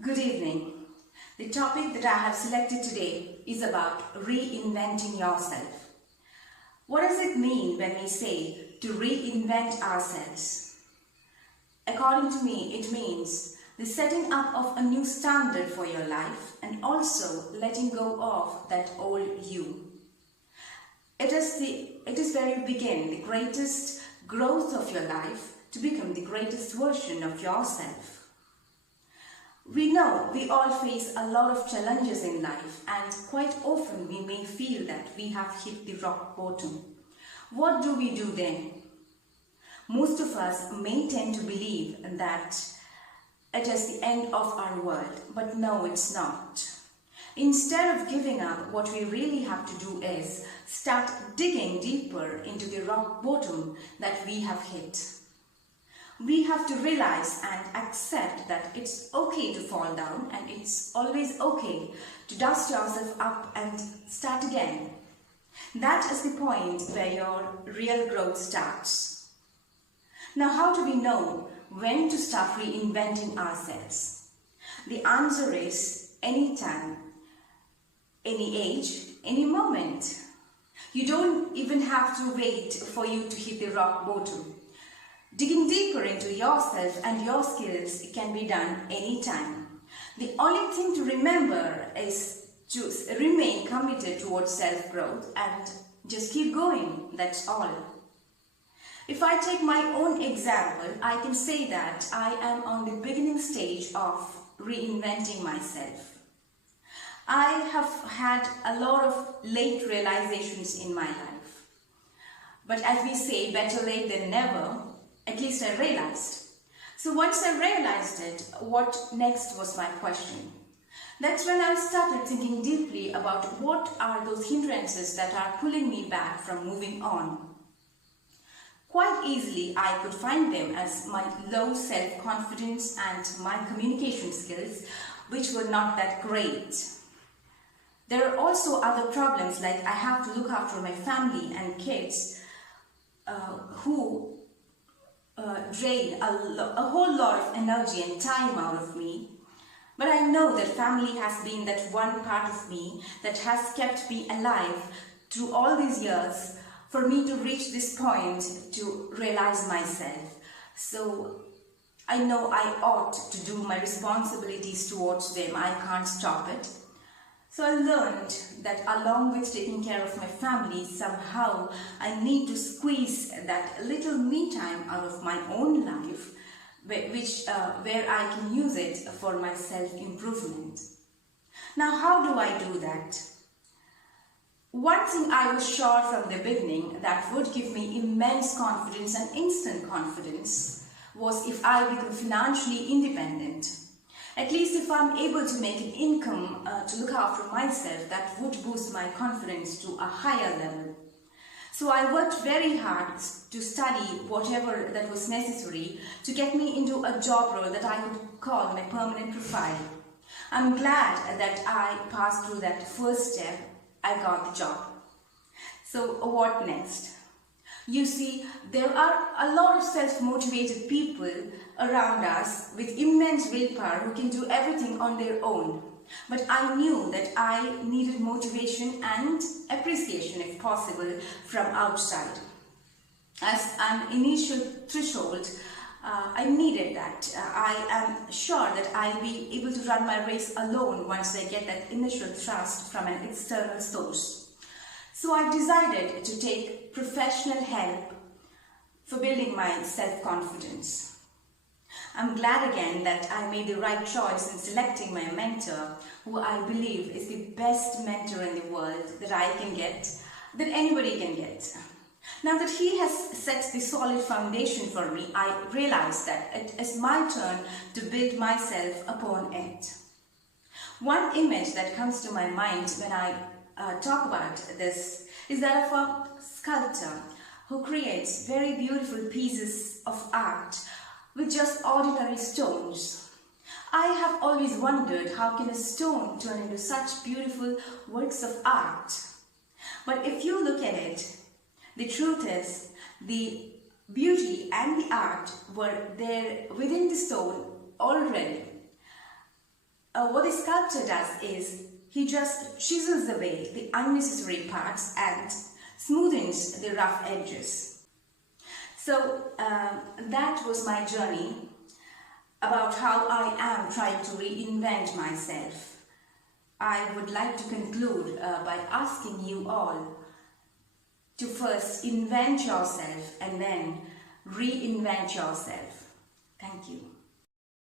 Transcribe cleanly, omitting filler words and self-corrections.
Good evening. The topic that I have selected today is about reinventing yourself. What does it mean when we say to reinvent ourselves? According to me, it means the setting up of a new standard for your life and also letting go of that old you. It is where you begin the greatest growth of your life to become the greatest version of yourself. We know we all face a lot of challenges in life, and quite often we may feel that we have hit the rock bottom. What do we do then? Most of us may tend to believe that it is the end of our world, but no, it's not. Instead of giving up, what we really have to do is start digging deeper into the rock bottom that we have hit. We have to realize and accept that it's okay to fall down, and it's always okay to dust yourself up and start again. That is the point where your real growth starts. Now, how do we know when to start reinventing ourselves? The answer is anytime, any age, any moment. You don't even have to wait for you to hit the rock bottom. Digging deeper into yourself and your skills can be done anytime. The only thing to remember is to remain committed towards self-growth and just keep going, that's all. If I take my own example, I can say that I am on the beginning stage of reinventing myself. I have had a lot of late realizations in my life. But as we say, better late than never. At least I realized. So once I realized it, what next was my question. That's when I started thinking deeply about what are those hindrances that are pulling me back from moving on. Quite easily, I could find them as my low self-confidence and my communication skills, which were not that great. There are also other problems, like I have to look after my family and kids who drain a whole lot of energy and time out of me. But I know that family has been that one part of me that has kept me alive through all these years for me to reach this point to realize myself. So I know I ought to do my responsibilities towards them. I can't stop it. So I learned that along with taking care of my family, somehow I need to squeeze that little me time out of my own life, where I can use it for my self-improvement. Now, how do I do that? One thing I was sure from the beginning that would give me immense confidence and instant confidence was if I become financially independent. At least if I'm able to make an income to look after myself, that would boost my confidence to a higher level. So I worked very hard to study whatever that was necessary to get me into a job role that I would call my permanent profile. I'm glad that I passed through that first step. I got the job. So what next? You see, there are a lot of self-motivated people around us with immense willpower who can do everything on their own. But I knew that I needed motivation and appreciation, if possible, from outside. As an initial threshold, I needed that. I am sure that I'll be able to run my race alone once I get that initial thrust from an external source. So I decided to take professional help for building my self-confidence. I'm glad again that I made the right choice in selecting my mentor, who I believe is the best mentor in the world that I can get, that anybody can get. Now that he has set the solid foundation for me, I realized that it is my turn to build myself upon it. One image that comes to my mind when I talk about this is that of a sculptor who creates very beautiful pieces of art with just ordinary stones. I have always wondered how can a stone turn into such beautiful works of art. But if you look at it, the truth is the beauty and the art were there within the stone already. what the sculptor does is he just chisels away the unnecessary parts and smoothens the rough edges. So that was my journey about how I am trying to reinvent myself. I would like to conclude by asking you all to first invent yourself and then reinvent yourself. Thank you.